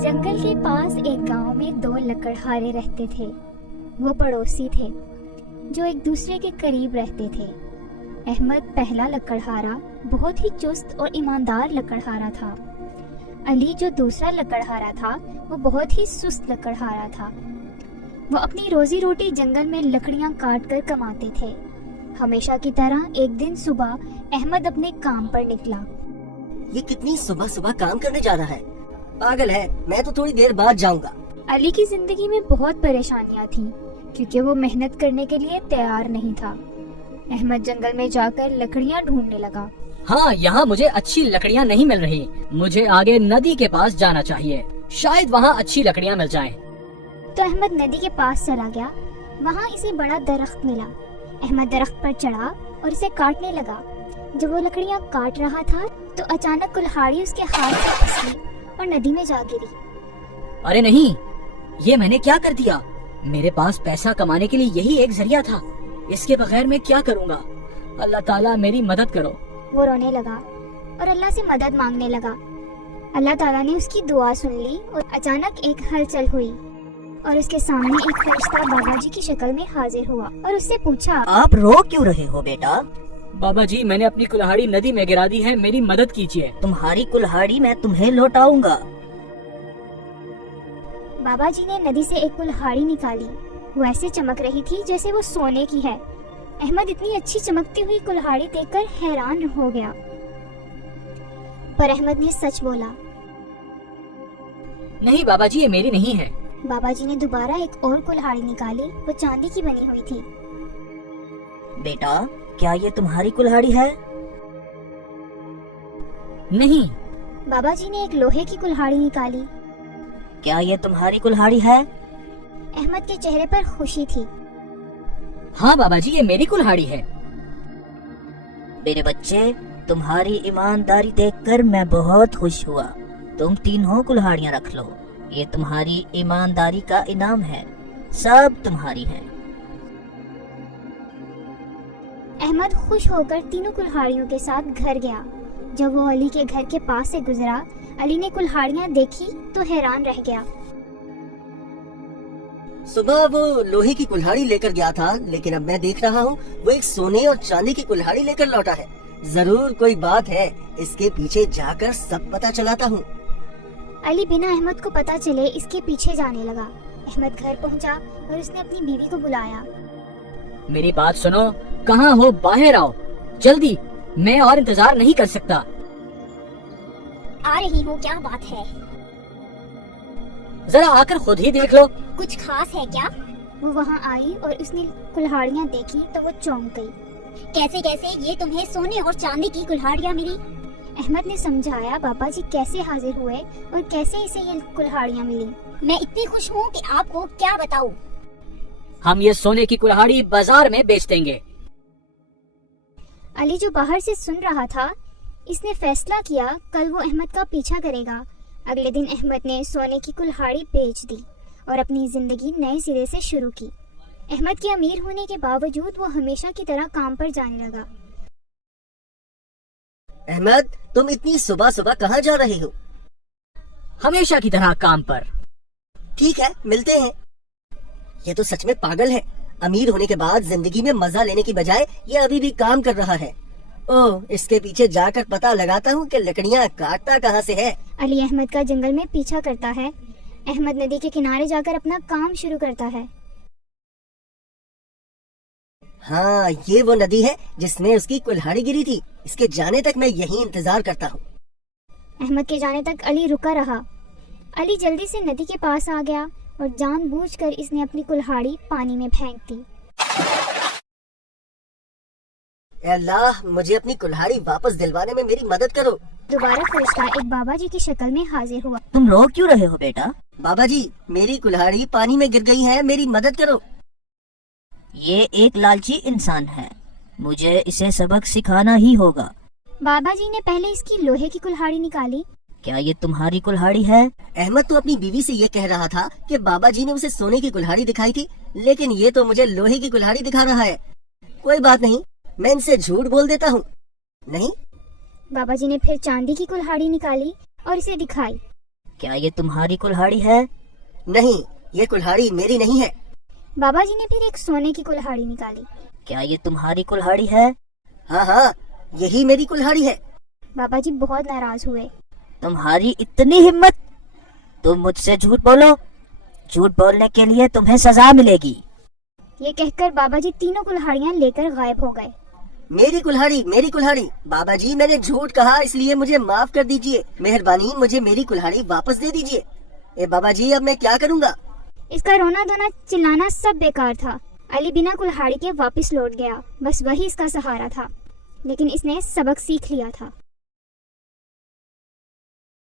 जंगल के पास एक गांव में दो लकड़हारे रहते थे। वो पड़ोसी थे जो एक दूसरे के करीब रहते थे। अहमद पहला लकड़हारा बहुत ही चुस्त और ईमानदार लकड़हारा था। अली जो दूसरा लकड़हारा था वो बहुत ही सुस्त लकड़हारा था। वो अपनी रोजी रोटी जंगल में लकड़ियां काट कर कमाते थे। हमेशा की तरह एक दिन सुबह अहमद अपने काम पर निकला। ये कितनी सुबह सुबह काम करने जा रहा है, पागल है। मैं तो थोड़ी देर बाद जाऊंगा। अली की जिंदगी में बहुत परेशानियां थी क्योंकि वो मेहनत करने के लिए तैयार नहीं था। अहमद जंगल में जाकर लकड़ियां ढूंढने लगा। हाँ, यहाँ मुझे अच्छी लकड़ियाँ नहीं मिल रही। मुझे आगे नदी के पास जाना चाहिए, शायद वहाँ अच्छी लकड़ियाँ मिल जाएं। तो अहमद नदी के पास चला गया। वहाँ इसे बड़ा दरख्त मिला। अहमद दरख्त पर चढ़ा और इसे काटने लगा। जब वो लकड़ियाँ काट रहा था तो अचानक कुल्हाड़ी उसके हाथ से फिसली और नदी में जा गिरी। अरे नहीं, ये मैंने क्या कर दिया? मेरे पास पैसा कमाने के लिए यही एक जरिया था। इसके बगैर मैं क्या करूँगा? अल्लाह ताला मेरी मदद करो। वो रोने लगा और अल्लाह से मदद मांगने लगा। अल्लाह ताला ने उसकी दुआ सुन ली और अचानक एक हलचल हुई और उसके सामने एक फरिश्ता बाबा जी की शक्ल में हाजिर हुआ और उससे पूछा, आप रो क्यों रहे हो बेटा? बाबा जी, मैंने अपनी कुल्हाड़ी नदी में गिरा दी है, मेरी मदद कीजिए। तुम्हारी कुल्हाड़ी मैं तुम्हें लौटाऊंगा। बाबा जी ने नदी से एक कुल्हाड़ी निकाली। वो ऐसे चमक रही थी जैसे वो सोने की है। अहमद इतनी अच्छी चमकती हुई कुल्हाड़ी देखकर हैरान हो गया, पर अहमद ने सच बोला। नहीं बाबा जी, ये मेरी नहीं है। बाबा जी ने दोबारा एक और कुल्हाड़ी निकाली। वो चांदी की बनी हुई थी। बेटा, क्या ये तुम्हारी कुल्हाड़ी है? नहीं। बाबा जी ने एक लोहे की कुल्हाड़ी निकाली। क्या ये तुम्हारी कुल्हाड़ी है? अहमद के चेहरे पर खुशी थी। हाँ बाबा जी, ये मेरी कुल्हाड़ी है। मेरे बच्चे, तुम्हारी ईमानदारी देखकर मैं बहुत खुश हुआ। तुम तीनों कुल्हाड़ियाँ रख लो, ये तुम्हारी ईमानदारी का इनाम है। सब तुम्हारी है। अहमद खुश होकर तीनों कुल्हाड़ियों के साथ घर गया। जब वो अली के घर के पास से गुजरा, अली ने कुल्हाड़ियाँ देखी तो हैरान रह गया। सुबह वो लोहे की कुल्हाड़ी लेकर गया था, लेकिन अब मैं देख रहा हूँ वो एक सोने और चांदी की कुल्हाड़ी लेकर लौटा है। जरूर कोई बात है, इसके पीछे जाकर सब पता चलाता हूँ। अली बिना अहमद को पता चले इसके पीछे जाने लगा। अहमद घर पहुँचा और उसने अपनी बीवी को बुलाया। मेरी बात सुनो, कहाँ हो? बाहर आओ जल्दी, मैं और इंतजार नहीं कर सकता। आ रही हूँ, क्या बात है? जरा आकर खुद ही देख लो। कुछ खास है क्या? वो वहाँ आई और उसने कुल्हाड़ियाँ देखी तो वो चौंक गई। कैसे कैसे ये तुम्हें सोने और चांदी की कुल्हाड़ियाँ मिली? अहमद ने समझाया बाबा जी कैसे हाजिर हुए और कैसे इसे ये कुल्हाड़ियाँ मिली। मैं इतनी खुश हूँ कि आपको क्या बताऊँ। हम ये सोने की कुल्हाड़ी बाजार में बेच देंगे। अली जो बाहर से सुन रहा था, इसने फैसला किया कल वो अहमद का पीछा करेगा। अगले दिन अहमद ने सोने की कुल्हाड़ी बेच दी और अपनी जिंदगी नए सिरे से शुरू की। अहमद के अमीर होने के बावजूद वो हमेशा की तरह काम पर जाने लगा। अहमद, तुम इतनी सुबह सुबह कहाँ जा रहे हो? हमेशा की तरह काम पर। ठीक है, मिलते हैं। ये तो सच में पागल है। अमीर होने के बाद जिंदगी में मजा लेने की बजाय ये अभी भी काम कर रहा है। ओह, इसके पीछे जाकर पता लगाता हूँ कि लकड़ियाँ काटता कहाँ से है। अली अहमद का जंगल में पीछा करता है। अहमद नदी के किनारे जाकर अपना काम शुरू करता है। हाँ, ये वो नदी है जिसमें उसकी कुल्हाड़ी गिरी थी। इसके जाने तक मैं यहीं इंतजार करता हूँ। अहमद के जाने तक अली रुका रहा। अली जल्दी से नदी के पास आ गया और जानबूझकर इसने अपनी कुल्हाड़ी पानी में फेंक दी। अल्लाह, मुझे अपनी कुल्हाड़ी वापस दिलवाने में मेरी मदद करो। दोबारा फरिश्ता एक बाबा जी की शक्ल में हाजिर हुआ। तुम रो क्यों रहे हो बेटा? बाबा जी, मेरी कुल्हाड़ी पानी में गिर गई है, मेरी मदद करो। ये एक लालची इंसान है, मुझे इसे सबक सिखाना ही होगा। बाबा जी ने पहले इसकी लोहे की कुल्हाड़ी निकाली। क्या ये तुम्हारी कुल्हाड़ी है? अहमद तो अपनी बीवी से ये कह रहा था कि बाबा जी ने उसे सोने की कुल्हाड़ी दिखाई थी, लेकिन ये तो मुझे लोहे की कुल्हाड़ी दिखा रहा है। कोई बात नहीं, मैं इनसे झूठ बोल देता हूँ। नहीं, बाबा जी ने फिर चांदी की कुल्हाड़ी निकाली और इसे दिखाई। کیا یہ تمہاری کلہاڑی ہے؟ نہیں، یہ کلہاڑی میری نہیں ہے۔ بابا جی نے پھر ایک سونے کی کلہاڑی نکالی۔ کیا یہ تمہاری کلہاڑی ہے؟ ہاں ہاں، یہی میری کلہاڑی ہے۔ بابا جی بہت ناراض ہوئے۔ تمہاری اتنی ہمت؟ تم مجھ سے جھوٹ بولو، جھوٹ بولنے کے لیے تمہیں سزا ملے گی۔ یہ کہہ کر بابا جی تینوں کلہاڑیاں لے کر غائب ہو گئے۔ میری کلہاڑی، میری کلہاڑی۔ بابا جی میں نے جھوٹ کہا، اس لیے مجھے معاف کر دیجئے، مہربانی مجھے میری کلہاڑی واپس دے دیجئے۔ اے بابا جی اب میں کیا کروں گا؟ اس کا رونا دھونا چلانا سب بیکار تھا۔ علی بنا کلہاڑی کے واپس لوٹ گیا، بس وہی اس کا سہارا تھا، لیکن اس نے سبق سیکھ لیا تھا۔